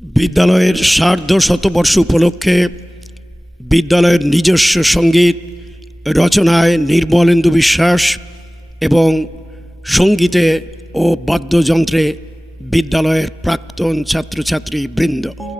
বিদ্যালয়ের সার্ধশতবর্ষ উপলক্ষে বিদ্যালয়ের নিজস্ব সঙ্গীত রচনায় নির্মলেন্দু বিশ্বাস এবং সঙ্গীতে ও বাদ্যযন্ত্রে বিদ্যালয়ের প্রাক্তন ছাত্রছাত্রী বৃন্দ।